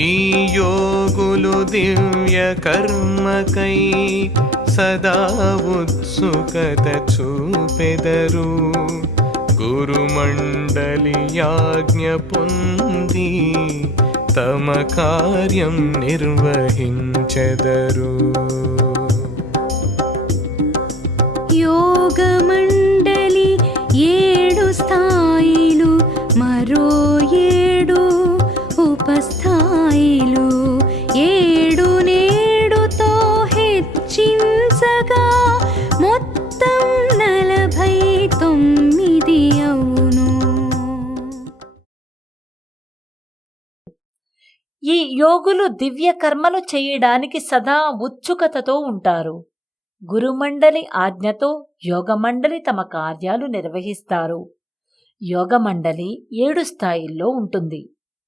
ఈ యోగులు దివ్య కర్మకై సదా ఉత్సుకత చూపెదరు. గురుమండలి యాజ్ఞ పొంది తమ కార్యం నిర్వహించెదరు. యోగమండలి 7 స్థాయిలు, మరో 7 ఉపస్థాయిలు, 7 నేడుతో హెచ్చించగా మొత్తం 49 అవును. ఈ యోగులు దివ్య కర్మలు చేయడానికి సదా ఉత్సుకతతో ఉంటారు. గురుమండలి ఆజ్ఞతో యోగమండలి తమ కార్యాలు నిర్వహిస్తారు. యోగమండలి 7 స్థాయిల్లో ఉంటుంది.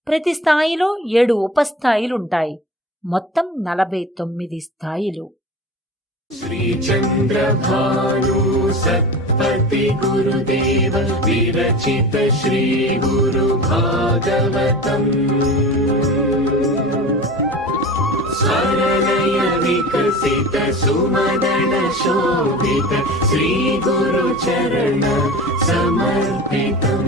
ప్రతి స్థాయిలో 7 ఉపస్థాయిలుంటాయి. మొత్తం 49 స్థాయిలు. శ్రీ చంద్రభాను సత్పతి గురుదేవ విరచిత శ్రీ గురు భాగవతం స్వరలయ వికసిత సుమదన శోభిత శ్రీ గురు చరణ సమర్పితం.